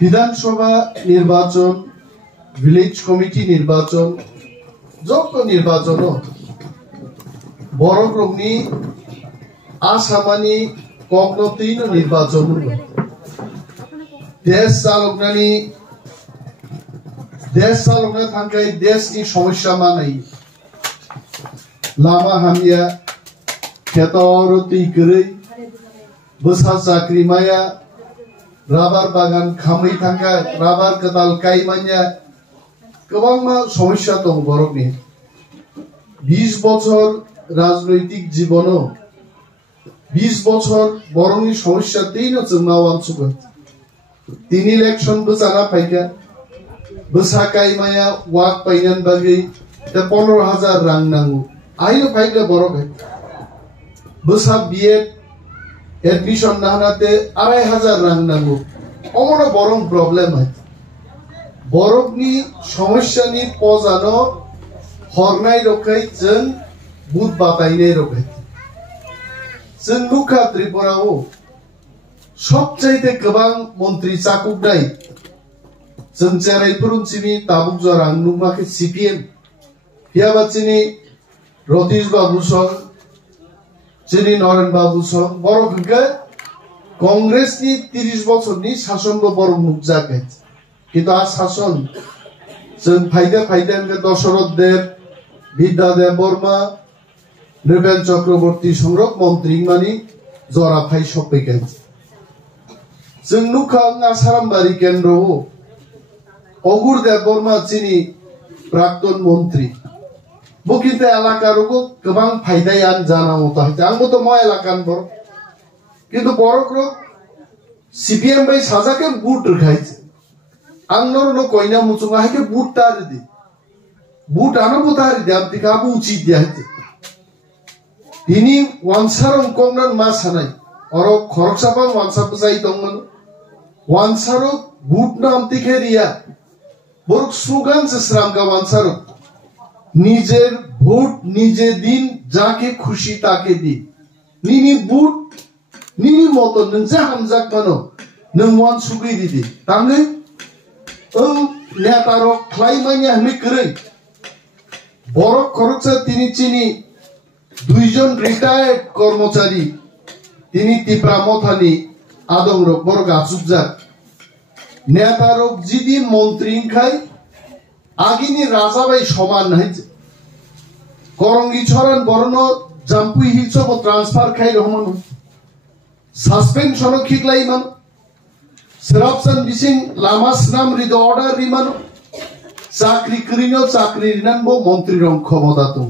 বিধানসভা নির্বাচন, village committee নির্বাচন, যত নির্বাচন বড়গ্রমনি आसामानि कग्नोतीनो निर्वाचन देश चालकना थांखाय देशनि समस्या मानाय लामा हामिया खेतर तैगोरै बोसा चाकरि माया राबार बागान खामै थांखाय राबार कदाल कायमानिया गोबां समस्या दं बर'नि 20 বছর राजनैतिक जीवनो 20 বছর বরংনি সমস্যা তেইনো जों मावानसुगोन 3 इलेक्शन बोजाना फायगा बोसा कायमाया वाक पाइनान बागै 15,000 रां नांगौ आइनो फायगा बर'खै बोसा बीएड एडमिशन नाहानाते 2,500 रां नांगौ अमनो बरं प्रॉब्लेम है बर'नि समस्यानि पजानो हरनाय रखै जों बुथ बातायनाय रखै जों नुखा त्रिपुराव सबचाइते गोबां मन्त्रि चाकुबनाय जों जेरायफोरुनसिनि ताबुकजरा नुमाखै सीपीएम हियाबाचिनि रतीश बाबु सं चिनि नरेन बाबु सं बर'खौ कांग्रेसनि 30 বছরनि शासनबो बर' नुजाखै किन्तु आ शासन जों फायदा दशरथ देव विद्यादेव बर्मा नृपेन चक्रवर्ती संरक मंत्री मानी जरा फाइ सफैगोन जों नुखा आसारामबारि केन्द्र अगुर देव बर्मा चिनि प्राक्तन मंत्री बुकिते एलाकारको गोबां फायदायान जानांगौ ताहिते आंबो तो मा एलाकान बर किन्तु बर'खौ सीपीएम बाय साजाके बुट रखाइছে आंनोर न कइना मुचुंगा हाके बुट तारि दि बुट आनो बुतारि दि आपति काबु उचित दियाइते दिनी वानसारं कंगनान मा सानाय अरो खरकसापान वानसाप जाय दंमोन वानसारो बुट नाम तिखेरिया बरक स्लोगान से श्रामका वानसारो निजेर भोट निजे दिन जाके खुशी ताके दी निनी बुट निनी मतो नों जे हामजाक मानो नों वान सुगै दिदि तांगै नेतारो ख्लाइमानि हमे करै बरक खरकसा तिनी चिनि 2 জন रिटायर्ड कर्मचारी तिनी तिप्रा मथानि आदं रक बर गासुबजा नेतारक जिदि मन्त्रीखाय आगिनि राजाबाय समान नायजे करंगी छरान बरनो जाम्पुइ हिलसो ट्रांसफार खाइ रहमन सस्पेंशन खिकलाइमान सेरापसन बिसिं लामास नाम रिद अर्डर रिमान चाकरी करिनो चाकरी रिनानबो मन्त्री रं क्षमता दं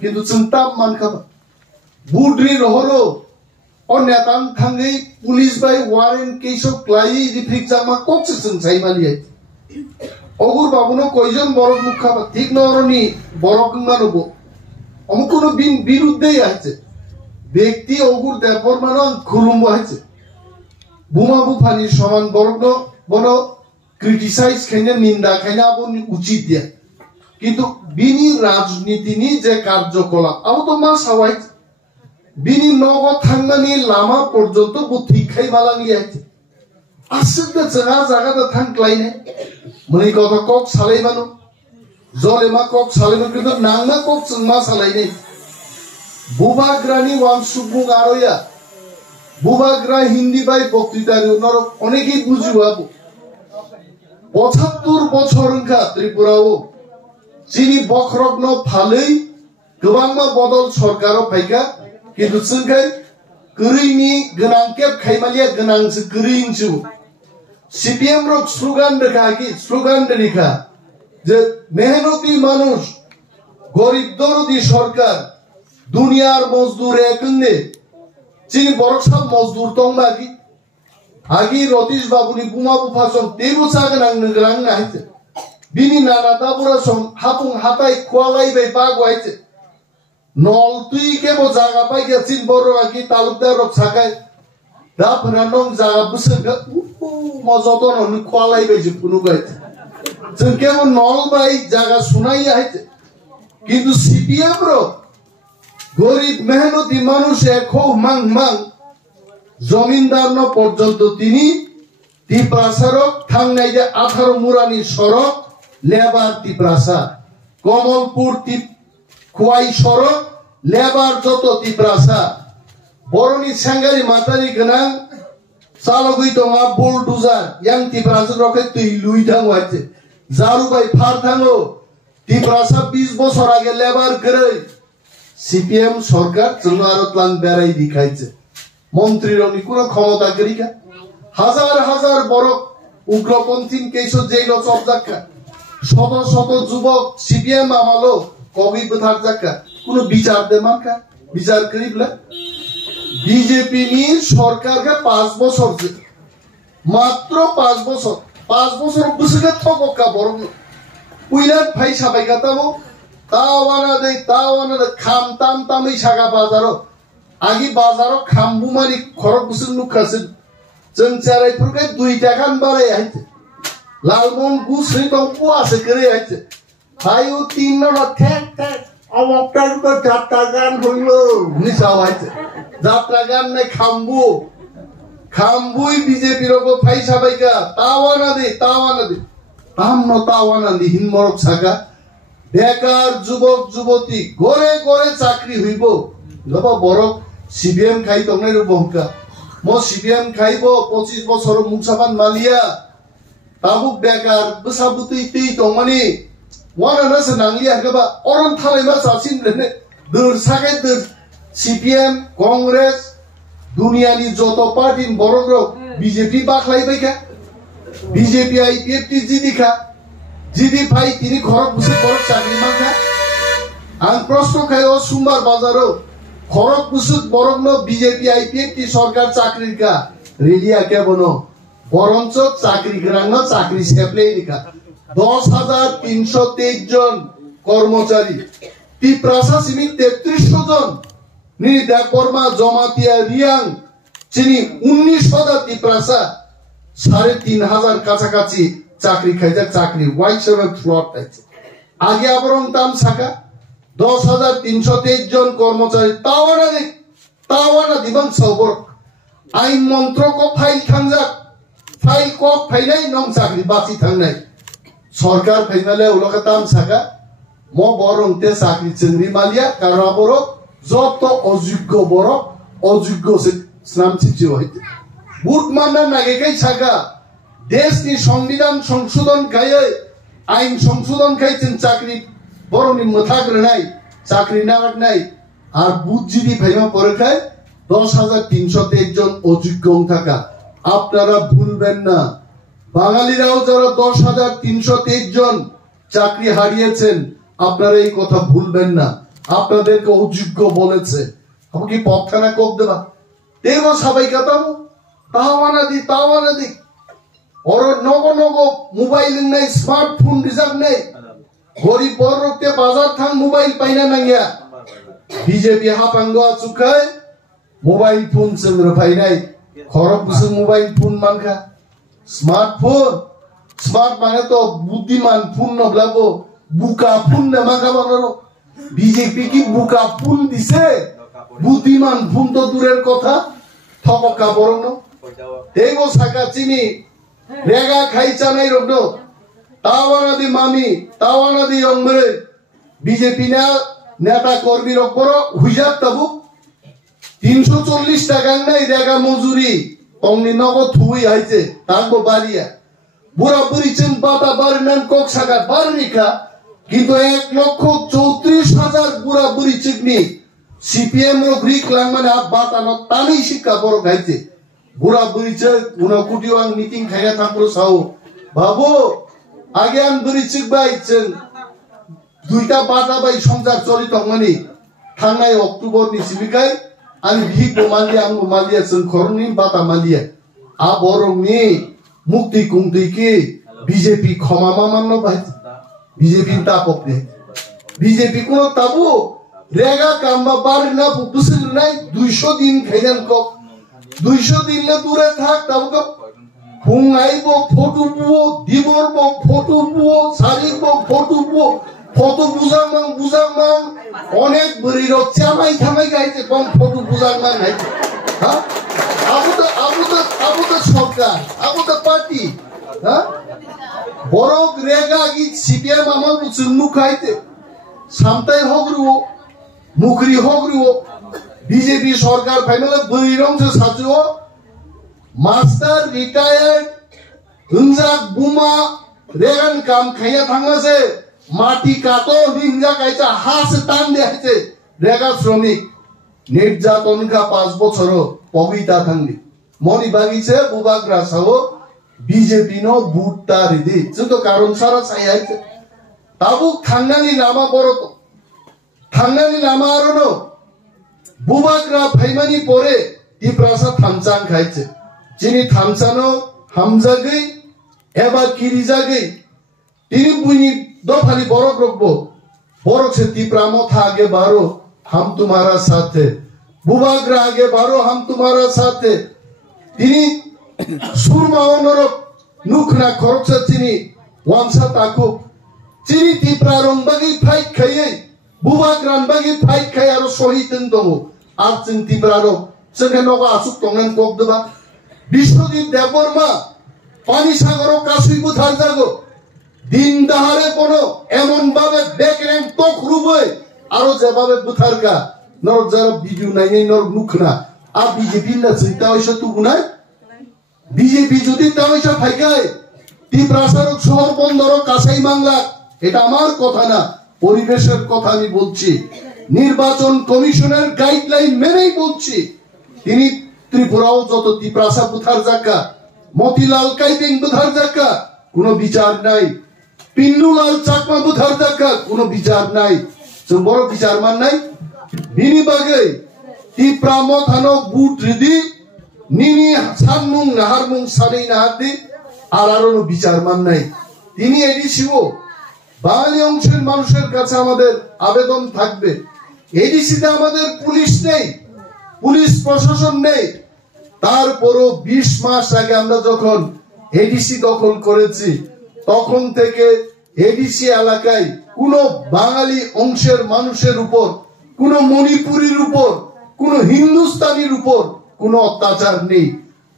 किन्तु चिंता मानखा बुद्रि रहरो और नेतां थांगै पुलिस बाय वारेंट केसो क्लाई रिफ्रिक जामा कोक्स जों साइमालियै अगुर बाबुनो कयजन बरक मुखा ठीक नरनि बरक मानबो अमुकुनो बिन बिरुद्धे आछे व्यक्ति अगुर देवबर्मान खुलुमबो आछे बुमा बुफानि समान बरकनो बनो क्रिटिसाइज खायनो निंदा खायनो आबोनि उचित दिया किन्तु बिनी राजनीतिनि जे कार्यकलाप आबो तो मा सावाय बिनी नगद थांनानि लामा पर्यन्त बुथिखाय मालांगि आछे आसुद जगा जगा थांक्लायने मनि कथा कक सालायमानो जलेमा कक सालायनो किन्तु नांना कक जों मा सालायने बुबाग्रानि वान सुबुं आरया बुबाग्रा हिंदी बाय बक्तृतारि उनार अनेकेই बुजिबाबो 75 বছরका त्रिपुराव चिनि बखरग्न फालै गोबांमा बदल सरकार फायगा किन्तु जोंखाय गोरैनि गोनांकेब खायमालिया गोनांसो गोरैंसो सीपीएम रक स्लोगान रेखा जे मेहनती मानुष गरीब दरदी सरकार दुनियार मजदूर एकंगे चिनि बरकसा मजदूर दंबागि आगि रतीश बाबुनि बुमा बुफासं तेबो जागोनां नोगरां नायते बिनि नाना दाबुरा सं हापुं हाताय खुवालायबाय बागवायते नल तुइ केबो जागा पाइया चिन बरआगि तालुकदार रक साखाय दा फरानं जागा बुसंगा मजतन हनु खुवालायबाय जिपुनु गायते जों केबो नल बाय जागा सुनाय आयते किन्तु सीपीएम रो गरीब मेहनती मानुष एको मांग जमीनदार न पर्यन्त तिनी টিপ্রাসারক থাংনাই যে 18 মুরানি সড়ক লেবার টিপ্রাসা কমলপুর খোয়াই সড়ক লেবার যত টিপ্রাসা বরনি সাঙ্গারি মাতারি গোনাं চালগুই দङा बुलडुजार yang টিপ্রাসা রকে তুই লুই থাংওয়াইছে জারুবাই ফার থাङो টিপ্রাসা 20 বছর আগে লেবার করে সিপিএম সরকার জঙ্গারতলান বেড়াই দেখাইছে মন্ত্রীরনি কোন ক্ষমতা করিকা হাজার হাজার বড় উগ্রপন্থী কেইছো জেল চপজাকা শত শত যুবক সিপিএম আমালো কবি বথার জাকা কোন বিচার দে মানকা বিচার করিবলা বিজেপি নি সরকারকে 5 বছর মাত্র 5 বছর বুঝকে থককা বড় উইলাত ভাই সাবাই গাতাবো তাওয়ানা দে খাম তাম তামই সাগা বাজারো আগি বাজারো খামবুমারি খরক বুসুন নুখাসিন जों चारायफोरखौ 2 টাকা बाराय आइছে लालमोहन गुसरि दंपो আছে করে आइছে ভাইও 3 নড়া ঠেক ঠেক অবটার কো যাত্রা গান হইলো নিসাও आइছে যাত্রা গান নাই খামবুই বিজেপি রগো ফাই সাবাইকা তাওয়ানা দে আমনো তাওয়ানা দি হিনমরক ছাকা বেকার যুবক যুবতী গরে গরে চাকরি হইব লবা বড় সিবিএম খাই তংনাই রবহকা মো সিপিএম খাইবো 25 বছর মুছাবান মালিয়া তাবুক বেকার বসাবুতি তি দংমানি ওয়ানা নাংলিয়া গবা অরন থালাইमा सासिन রেনে দূর সাকে দূর সিপিএম কংগ্রেস দুনিয়ানি যত পার্টি বড়গ্র বিজেপি বাখলাইবাইকা বিজেপি আইপিএফটি জিদি ভাই তিনি খরক বুসে বড় চাকরি মাখা আন প্রশ্ন খাইও সোমবার বাজারও খরক বুসুক বরংনো বিজেপি আইপিএফটি সরকার চাকরির কা রেলিয়া কে বনো বরঞ্চ চাকরি গ্রাঙ্গ চাকরি সেপ্লাই নিকা 10,323 জন কর্মচারী টিপ্রাসা সিমি 3300 জন নিদা কর্মা জমাতিয়া রিয়াং চিনি 19,000 টিপ্রাসা 3,500 কাছাকাছি চাকরি খাইজা চাকরি হোয়াইট সেভেন ফ্লট আছে আগে আবরং দাম ছাকা 10,323 জন কর্মচারী তাওয়ানা দিবাং সবর আইন মন্ত্রক ফাইল থাংজাক ফাইল কক ফাইনাই নং চাকরি বাঁচি থাংনাই সরকার ফাইনালে উলকা দাম ছাকা ম বরং তে চাকরি চিংরি মালিয়া কারণ বড় যত অযোগ্য স্নাম চিপচি হইতে বুট মান্না নাগেকাই ছাকা দেশনি সংবিধান সংশোধন খাইয়ে আইন সংশোধন খাইছেন চাকরি বরনি মথাগ্রনাই চাকরি নাই আর বুঝজিদি ভাইমা পরীক্ষায় 10,323 জন অযোগ্য থাকা আপনারা ভুলবেন না বাঙালিরাও যারা 10,323 জন চাকরি হারিয়েছেন আপনারা এই কথা ভুলবেন না আপনাদেরকে অযোগ্য বলেছে আমাকে পথখানা কোপ দেবা দেব সবাই কাতাবো তাওয়ানা দি ওর নগ মোবাইল নাই স্মার্টফোন রিজার্ভ নেই গরিব বড় রক্তে বাজার থাং মোবাইল পাইনা নাঙ্গিয়া বিজেপি হাপাঙ্গ চুকায় মোবাইল ফোন চন্দ্র পাইনাই খরক বুসু মোবাইল ফোন মানখা স্মার্ট মানে তো বুদ্ধিমান ফোন নবলাবো বুকা ফোন নেমাকা বানানো বিজেপি কি বুকা ফোন দিছে বুদ্ধিমান ফোন তো দূরের কথা থপকা বরং দেব সাকা চিনি রেগা খাইছা নাই রগ্ন তাওয়ানা দি মামি তাওয়ানা দি অংরে বিজেপি না নেতা কর্মী রকর হুইজাত তাবু 340 টাকা নাই রেগা মজুরি অংনি নগদ থুই আইছে তাগো বাড়িয়া বুড়া বুড়ি চিন বাতা বারনান কক সাগা বারনিকা কিন্তু 1,34,000 বুড়া বুড়ি চিকনি সিপিএম র গ্রিক লাংমানে আপ বাতানো তানি শিক্ষা বড় গাইছে বুড়া বুড়ি চে 19 কোটি ওয়াং মিটিং খাইয়া থাকলো সাও বাবু আগে আন বুড়ি চিক বাইছেন দুইটা বাটা বাই সংসার চলিত মানে থানায় অক্টোবর নি সিবিকাই আমি ভিক মালিয়া আঙ্গ মালিয়া সন খরনি বাতা মালিয়া আ বরং নি মুক্তি কুমতি কি বিজেপি ক্ষমা মান্য ভাই বিজেপি তাপক নে বিজেপি কোন তাবু রেগা কামবা বাড়ি না বুসিল নাই 200 দিন খাইলেন কক 200 দিন না দূরে থাক তাবু ফুঙাইব ফটো বুও দিবরব ফটো বুও সারিব ফটো বুও ফটো বুজাং অনেক বড়ি রক চামাই থামাই গাইতে কম ফটো বুজাং মান গাইতে হ্যাঁ আবু তো সরকার আবু তো borok rega gi CPM amal butsung nukaite samtai hogruo mukri hogruo BJP সরকার ফাইনালে বইরং se সাজুo master retired unjak buma regan kam khaya thangase mati kato ninja kaita has tan dehaite rega শ্রমিক নির্যাতন কা 5 বছর পবিতা থাংলি মনি বাগিছে বুবাগ্রা সাও বিজেপি নো বুটটা রিদি যতো কারণ সারা চাইছে তাবু থাংনানি লামা বড়তো থাংনানি লামা আরনো বুবাগ্রা ফাইমানি পরে টিপ্রাসা থামচাং খাইছে যিনি থামচানো হামজাগৈ এবা কিরিজাগৈ তিনি বুনি দফালি বড় রব্ব বড় সে টিপ্রামো থাকে বারো हम तुम्हारा साथ है बुबाग्रा आगे बारो हम तुम्हारा साथ है তিনি সুরমা অনরক নুখনা খরচা চিনি ওয়ামসা তাকু চিনি টিপ্রারং বাগি ফাইট খাইয়ে বুবাগ্রান বাগি ফাইট খাই আর শহীদ দङ আর চিন টিপ্রারক जोंहा नगा आसुक तंगनान কক দেবা বিশ্বজিৎ দেববর্মা পানি সাগর কাশুই বুথার জাগো দিন দাহারে কোনো এমন ভাবে ব্যাকরেন তক রুবই আরো যেভাবে বুথারকা নর যারা ভিডিও নাই নর মুখনা আর বিজেপি না চিন্তা হইছে তুগুনা বিজেপি যদি তাওইসা ফাইকায় টিপ্রাসারক শহর বন্দর কাছাই বাংলা এটা আমার কথা না পরিবেশের কথা আমি বলছি নির্বাচন কমিশনের গাইডলাইন মেনেই বলছি তিনি ত্রিপুরাও যত টিপ্রাসা বুথার জায়গা মতিলাল কাইপিং বুথার জায়গা কোনো বিচার নাই পিন্নুলাল চাকমা বুথার জায়গা কোনো বিচার নাই जों बर' बिचार माननाय बिनि बागै टिप्रामो थानो बुट रिदि निनि सानमुं नाहारमुं सानै नाहारदि आरारोनो बिचार माननाय তিনি এডিসিও বাঙালি অংশের মানুষের কাছে আমাদের আবেদন থাকবে এডিসিতে আমাদের পুলিশ নেই পুলিশ প্রশাসন নেই তারপরও 20 মাস আগে আমরা যখন এডিসি দখল করেছি তখন থেকে এডিসি এলাকায় কোন বাঙালি অংশের মানুষের উপর কোন মণিপুরীর উপর কোন হিন্দুস্তানির উপর কোন অত্যাচার নেই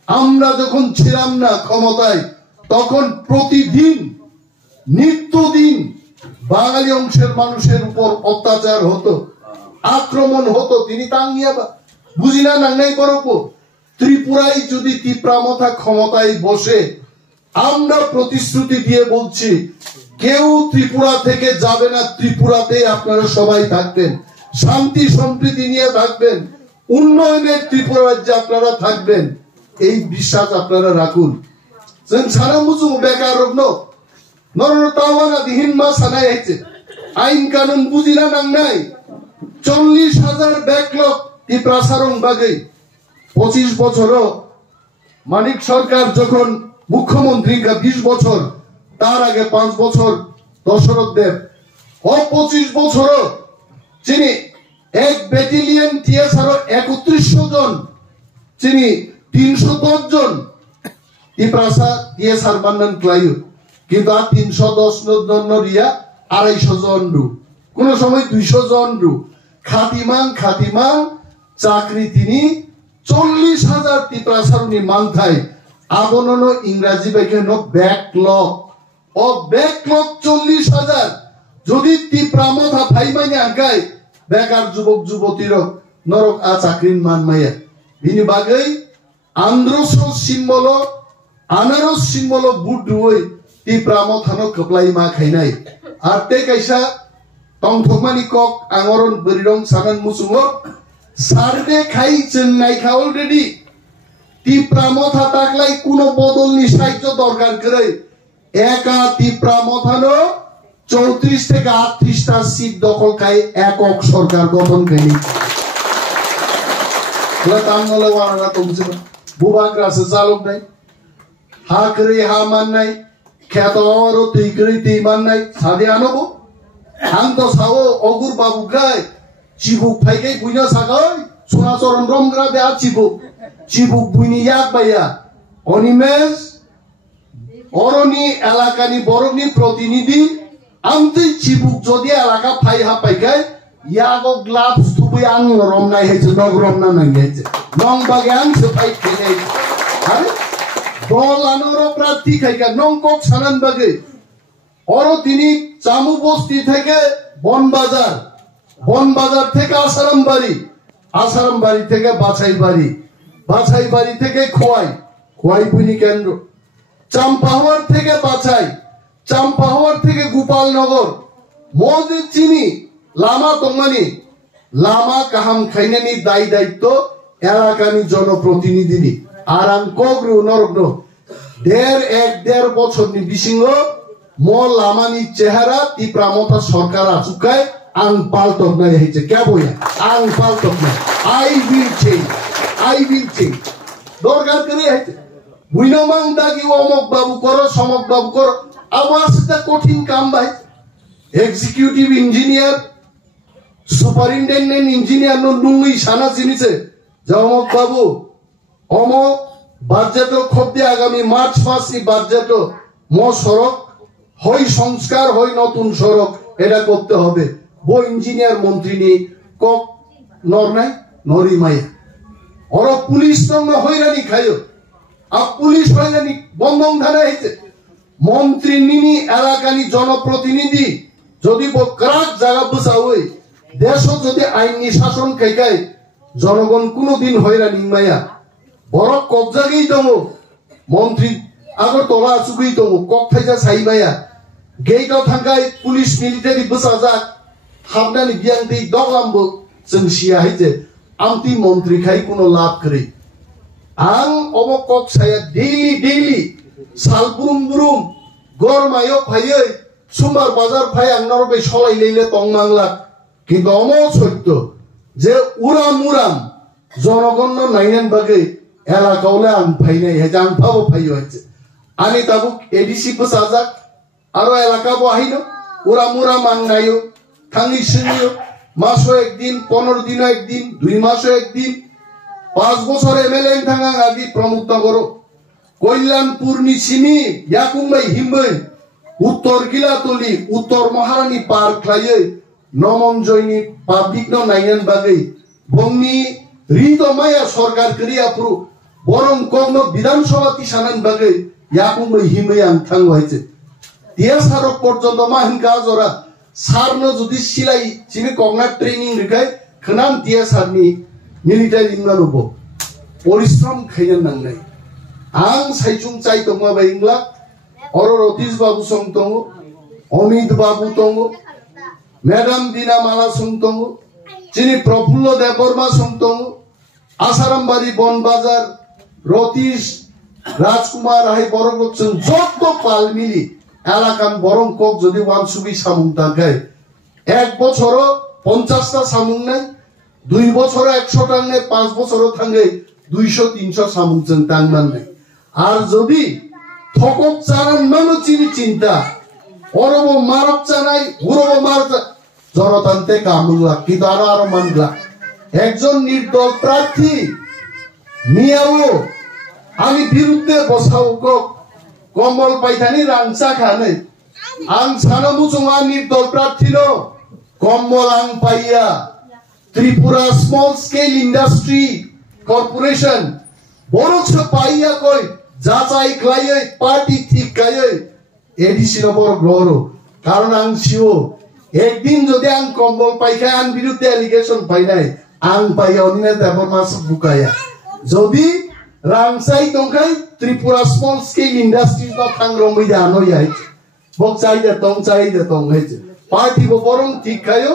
আমরা যখন ছিলাম না ক্ষমতায় তখন প্রতিদিন নিত্যদিন বাঙালি অংশের মানুষের উপর অত্যাচার হতো আক্রমণ হতো তিনি তাঙ্গিয়া বুঝিনা নাঙ্গাই করব ত্রিপুরায় যদি টিপ্রামথা ক্ষমতায় বসে আমরা প্রতিশ্রুতি দিয়ে বলছি কেউ ত্রিপুরা থেকে যাবে না ত্রিপুরাতে আপনারা সবাই থাকবেন শান্তি সম্প্রীতি নিয়ে থাকবেন উন্নয়নের ত্রিপুরা রাজ্যে আপনারা থাকবেন এই বিশ্বাস আপনারা রাখুন जों सारा मुजुं बेकार रबनो नरनो तावाना दिहिन मा सानाय आइছে আইন কানুন বুঝিনা নাংনাই 40000 ব্যাকলগ টিপ্রাসারং বাগৈ 25 বছর মানিক সরকার যখন মুখ্যমন্ত্রী 20 বছর তার আগে 5 বছর দশরথ দেব ও 25 বছর যিনি এক ব্যাটালিয়ন টিএসআর 3100 জন যিনি 310 জন টিপ্রাসা টিএসআর বান্নান ক্লাইও কিন্তু 310 জন রিয়া 250 জন রু কোন সময় 200 জন রু খাতিমান চাকরি তিনি 40000 টিপ্রাসারনি মানথাই আগননো ইংরেজি বাইকেনো ব্যাকলগ ও ব্যাকলগ 40000 যদি টিপ্রামথা ফাইমানি আগাই বেকার যুবক যুবতীর নরক আ চাকরিন মান মায়া বিনি বাগৈ আন্দ্রস সিম্বল আনারস সিম্বল বুট দুই টিপ্রামথানো কপ্লাই মা খাইনাই আর তে কাইসা টংথকমানি কক আঙরন বরিরং সানান মুসুঙো সারদে খাই চেন্নাই খা অলরেডি টিপ্রামথা তাকলাই কোনো বদলনি সাহায্য দরকার করে একা টিপ্রামথানো 34 থেকে 38টা সিট দখল খাই একক সরকার গঠন করেনি লা তামনলে ওয়ানা তমছে বুবাগ্রাসে চালক নাই হা করে হা মান নাই খেতওয়ারও তুই করে তুই মান নাই সাদে আনবো আন তো সাও অগুর বাবু গায় চিবুক ফাইকে বুইনা সাগাই সোনাচরণ রমগ্রা বে চিবুক বুইনি ইয়াক বাইয়া অনিমেষ অরনি এলাকানি বরনি প্রতিনিধি আমতে চিবুক যদি এলাকা ফাই হা পাইকায় ইয়াগো গ্লাভস তুবি আং রমনাই হইছে নগ রমনা নাই হইছে নং বাগে আং সে ফাই খেলে আরে দল আনোর প্রার্থী খাইকা নংকক সানান বাগে অর তিনি চামু বস্তি থেকে বনবাজার থেকে আসারাম বাড়ি থেকে বাছাই বাড়ি থেকে খোয়াই পুনি কেন্দ্র চাম্পাহাওয়ার থেকে চাম্পাহাওয়ার থেকে গোপালনগর মসজিদ চিনি লামা তংমানি লামা কাহাম খাইনানি দায়িত্ব এলাকানি জনপ্রতিনিধি আর আং কগ্রু নরগ্ন দেড় বছর নি বিসিঙ্গ ম লামানি চেহারা তিপ্রামতা সরকার আচুকায় আং পাল্টক না হয়েছে কে বইয়া আং পাল্টক না আই উইল চেঞ্জ দরকার করে হয়েছে বুইনমাং দাগি অমক বাবু করো সমক বাবু করো আমার সাথে কঠিন কাম ভাই executive engineer superintendent engineer Nungi সানা চিনিছে যে অমক বাবু অমক বাজেট খদ্দে আগামী মার্চ মাসি বাজেট ম সড়ক হই সংস্কার হই নতুন সড়ক এটা করতে হবে বো ইঞ্জিনিয়ার মন্ত্রী নি কক নর নাই নরি মাইয়া ওর পুলিশ তোমরা হইরানি খাইও আর পুলিশ হইরানি বন্ধন থানা হয়েছে মন্ত্রী নিনি এলাকানি জনপ্রতিনিধি যদি ক্রাক জায়গা বসা হই দেশ যদি আইনি শাসন খাইকায় জনগণ কোনদিন হইরানি মাইয়া বড় কবজাগেই দম মন্ত্রী আগর তোলা চুগেই দম কক থাইজা চাই মাইয়া গেইটাও থাকায় পুলিশ মিলিটারি বসা যাক হাবনানি বিয়াংতি দগলামবো जों सिया हइजे आमति मन्त्री खाइ कोनो लाभ करे आं अमक कक साया डेली सालबुरुम गरमायो फायै सुमार बाजार फाय आंनार बे सलाय लैले तंमांला किन्तु अमो सत्य जे उराम जनगण नायनान बागे एलाकावले आं फायनाय हेजा आं फाबो फायो हइजे आनि ताबुक एडिसि बसाजाक आरो एलाका बहायनो उराम आं नायो थांगि सिनियो मासो एकदिन 15 दिन एकदिन 2 मासो एकदिन 5 বছর এমএলএ থাঙ্গা আদি প্রমুক্তগর কল্যাণপুর নি সিমি ইয়াকুমবাই হিমবাই উত্তর গিলাতলি উত্তর মহারানী পার্ক লাইয়ে নমনজয়নি পাবলিক ন নাইনান বাগৈ বংনি রিদমায়া সরকার করিয়া পুরো বরং কগ্ন বিধানসভা তিসানান বাগৈ ইয়াকুমবাই হিমবাই আং থাং হইছে তিয়া সারক পর্যন্ত মাহিনকা জরা सारनो जुदि सिलाई सिमी कगना ट्रेनिंग रिखाय खनाम दिया सारनि मिलिटारि इंगानुबो परिश्रम खैन नांनाय आं साइजुं चाइ तंगा बायंग्ला और रतीश बाबू संग तंगो अमित बाबू तंगो मैडम दीना माला संग तंगो चिनि प्रफुल्ल देवबर्मा संग तंगो आसारामबारी बन बाजार रतीश राजकुमार हाय बरगक जों जत पाल मिली এলাকান বরং কক যদি 100 সামুং থাকে এক বছর 50টা সামুং নাই 2 বছর 100 টাঙ্গে 5 বছর থাঙ্গে 200 300 সামুং जों টাংমান নাই আর যদি থকক চারান মানো চিন্তা অরব মারক চানাই গুরব মার জনতান্তে কামুলা কি দাঁড়ার মানলা একজন নির্দল প্রার্থী নিয়াও আমি বিরুদ্ধে বসাও কক কম্বল পাইথানি রাংসা খানে আং সানামু জমা নির্দল প্রার্থী নো কম্বল আং পাইয়া Tripura Small Scale Industry Corporation বড়ছ পাইয়া কই যাচাই ক্লাইয়ে পার্টি ঠিক কায়ে এডিসি নম্বর গ্রহর কারণ আং সিও একদিন যদি আং কম্বল পাইখা আং বিরুদ্ধে অ্যালিগেশন পাই নাই আং পাইয়া অনিনা দেবর মাস বুকায়া যদি রাংসাই তংখাই ত্রিপুরা স্মল স্কেল ইন্ডাস্ট্রিজ না থাংরমই জানো ইয়াই বক চাইদে তং হইছে পার্টি বরং ঠিক খায়ো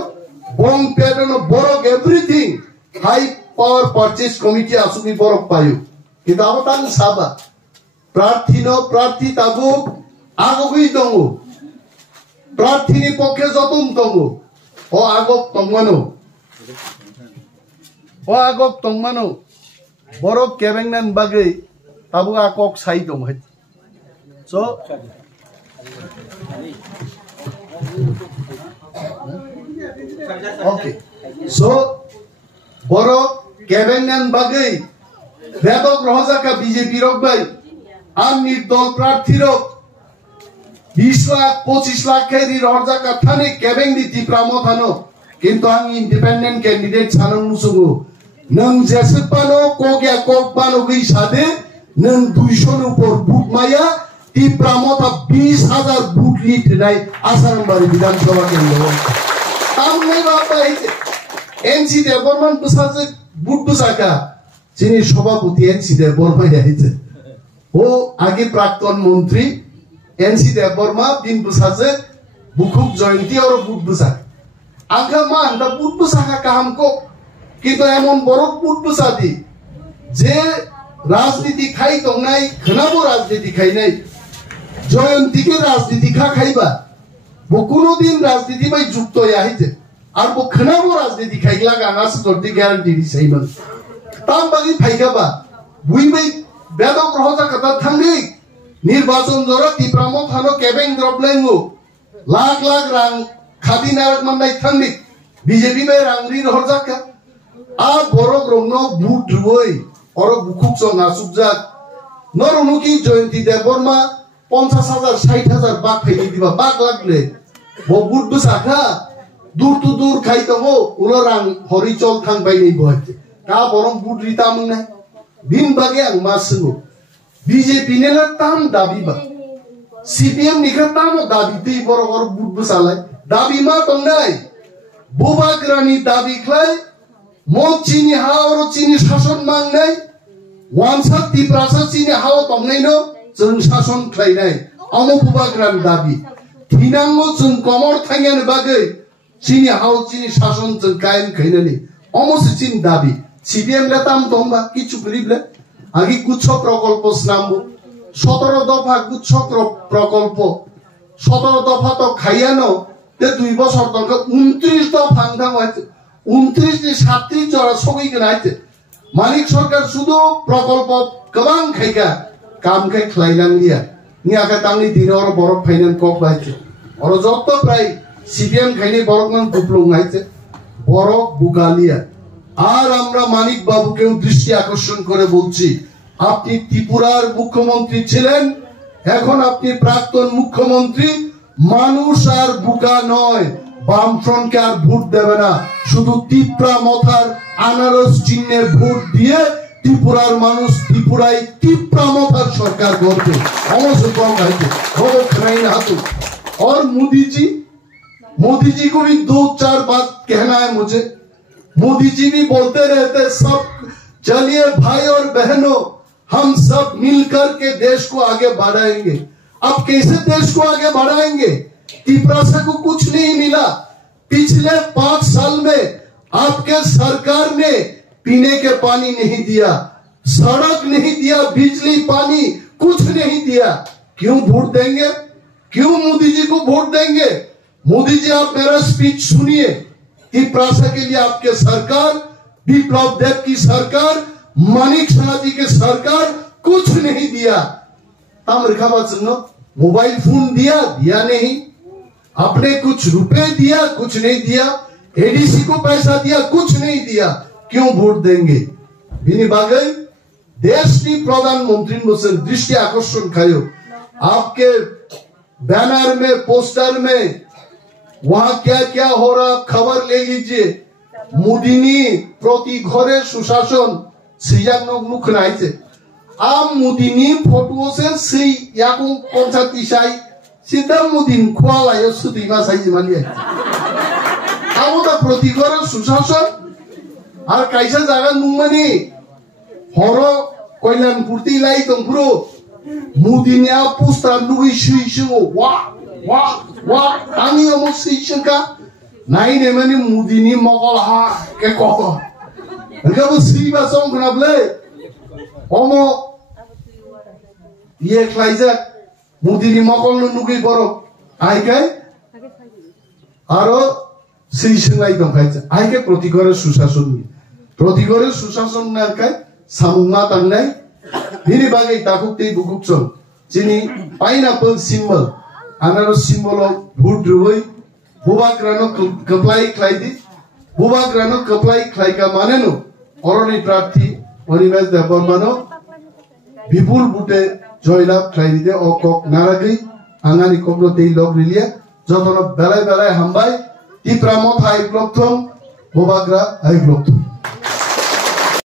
বরং প্যাটার্ন বরক everything high power purchase committee আসুমি বরক পায়ো কিন্তু আমতাং সাবা প্রার্থী তাবু আগবই দঙ্গ প্রার্থীনি পক্ষে যতন দঙ্গ ও আগক তংমানো বরক কেবেংনান বাগৈ তাবু আকক সাই দং হয় সো ওকে সো বরক কেবেংনান বাগৈ বেদক রহজাকা বিজেপি রক বাই আর নির্দল প্রার্থী রক 20 লাখ 25 লাখ খেরি রহজাকা থানে কেবেং নীতি প্রামথানো কিন্তু আমি ইন্ডিপেন্ডেন্ট ক্যান্ডিডেট ছানন মুসুগো नों जेसेबानो कगया कगबानो गई सादे नों 200 ऊपर बुट माया टिप्रा मथा 20,000 बुट लिट নাই आसामबारी विधानसभा केंद्र काम नहीं बापा एनसी देवबर्मन बसाजे बुट बसाका যিনি সভাপতি এনসি দেববর্মা আইছে ও আগে প্রাক্তন মন্ত্রী এনসি দেববর্মা দিন বসাজে বুকুক জয়ন্তী আর বুট বসাক আঙ্কা মা আন্দা বুট বসাকা কাহামকো কিন্তু এমন বড় বুট বসাদি যে রাজনীতি খাই দংনাই খনাবো রাজনীতি খাই নাই জয়ন্তীকে রাজনীতি খাইবা বো কোনদিন রাজনীতি বাই যুক্ত হইছে আর বো খনাবো রাজনীতি খাইলা গানাস করতে গ্যারান্টি দিছাইমান তাম বাগি ফাইকাবা বুইবাই বেদক রহজা কথা থাঙ্গি নির্বাচন জরা টিপ্রাম থানো কেবেং দ্রবলেঙ্গো লাখ লাখ রাং খাদিনার মাননাই থাঙ্গি বিজেপি বাই রাংরি রহজাকা আ বড় গ্রহণ বুট রুই অর বুকুক চঙ্গা সুবজাক নরনুকি জয়ন্তী দেববর্মা 50,000 60,000 বাক ফাইনি দিবা বাক লাগলে ব বুট বসাখা দূর তো দূর খাইতমো উলরাং হরিচল থাং বাইনি বহাইতে का बरम बुट रिता मंगना बिन बागे आं मासुगो बीजेपी ने ला ताम दाबी बा सीपीएम निखा ताम दाबी ती बरोबर बुट बसालाय दाबी मा तंगनाय बोबाग्रानी दाबी खलाय मो चीनी हावर चीनी शासन मांगनाय वानसा तिप्रासा चीनी हाव तंगनायनो जों शासन खलायनाय अमो बोबाग्रानी दाबी थिनांगो जों कमर थांगेन बागै चीनी हाव चीनी शासन जों कायम खैनानि अमो चीन दाबी सीपीएम ला ताम तंबा किछु करिबले आगे गुच्छ प्रकल्प नामबो 17 दफा गुच्छ प्रकल्प 17 दफा तो खाइयानो ते 2 বছর তঙ্গ 29 দফা আংথাম হইছে 29 নি 37 জরা সগই গনাইছে মানিক সরকার শুধু প্রকল্প গবাং খাইকা কাম খাই খলাইলাং দিয়া নি আগা তাংনি দিনর বড় ফাইনান্স কক বাইছে আর যত প্রায় सीपीएम খাইনি বড়মান দুপলং আইছে বড় বুগালিয়া আর আমরা মানিক বাবুকে দৃষ্টি আকর্ষণ করে বলছি আপনি ত্রিপুরার মুখ্যমন্ত্রী ছিলেন এখন আপনি প্রাক্তন মুখ্যমন্ত্রী মানুষ আর বুকা নয় বামফ্রন্টকে আর ভোট দেবে না শুধু ত্রিপুরা মথার আনারস চিহ্নে ভোট দিয়ে ত্রিপুরার মানুষ ত্রিপুরায় ত্রিপুরা মথার সরকার করবে অবশ্য কম আছে बहुत नहीं हाथों और मोदी जी को भी 2-4 बात कहना है मुझे मोदी जी भी बोलते रहते सब चलिए भाई और बहनों हम सब मिलकर के देश को आगे बढ़ाएंगे अब कैसे देश को आगे बढ़ाएंगे त्रिपुरा को कुछ नहीं मिला पिछले 5 साल में आपके सरकार ने पीने के पानी नहीं दिया सड़क नहीं दिया बिजली पानी कुछ नहीं दिया क्यों वोट देंगे क्यों मोदी जी को वोट देंगे मोदी जी आप मेरा स्पीच सुनिए त्रिपुरा के लिए आपके सरकार विप्लव देव की सरकार मानिक शाह जी की सरकार कुछ नहीं दिया मोबाइल फोन दिया नहीं आपने कुछ रुपए दिया कुछ नहीं दिया एडीसी को पैसा दिया कुछ नहीं दिया क्यों वोट देंगे बिनी बागई देश की प्रधानमंत्री दृष्टि आकर्षण खायो आपके बैनर में पोस्टर में वहां क्या क्या हो रहा खबर ले लीजिए मुदिनी प्रति घरे सुशासन सिजांग मुख नाइছে आम मुदिनी फोटो से सि याको पंचायती साइ सीधा मुदिन खोलायो सुदिमा साइज मालिया आबोदा प्रति घरे सुशासन আর কাইসা জায়গা নুমানি হর কল্যাণপুরতি লাই তংপুরো মুদিনিয়া পোস্টার নুই সুইসু ওয়া ওয়া ওয়া আমি অমো সুইসুকা নাই নে মানে মুদিনি মকল হা কে কখ এনকা সিবা সং খনাবলে অমো ইয়ে খাইজা মুদিনি মকল নুগি বড় আইকাই আরো সুইসুলাই দখাইছে আইকে প্রতি ঘরে সুশাসন নাকাই সামুমা তাংনাই বিনি বাগै তাকুকতে বুকুকচং যিনি পাইনাপল সিম্বল আনারস সিম্বল ভোট রুই বুবাগ্রানো কপ্লাই খাইদি বুবাগ্রানো কপ্লাই খাইকা মানেনো অরণি প্রার্থী অনিমেষ দেববর্মানো বিপুল বুটে জয়লাভ খাইদিতে অকক নারাগৈ আঙানি কগ্রতেই লগ রিলিয়া যতন বেলায় বেলায় হামবাই ত্রিপুরা মথা আইগ্লপ্থম বুবাগ্রা আইগ্লপ্থম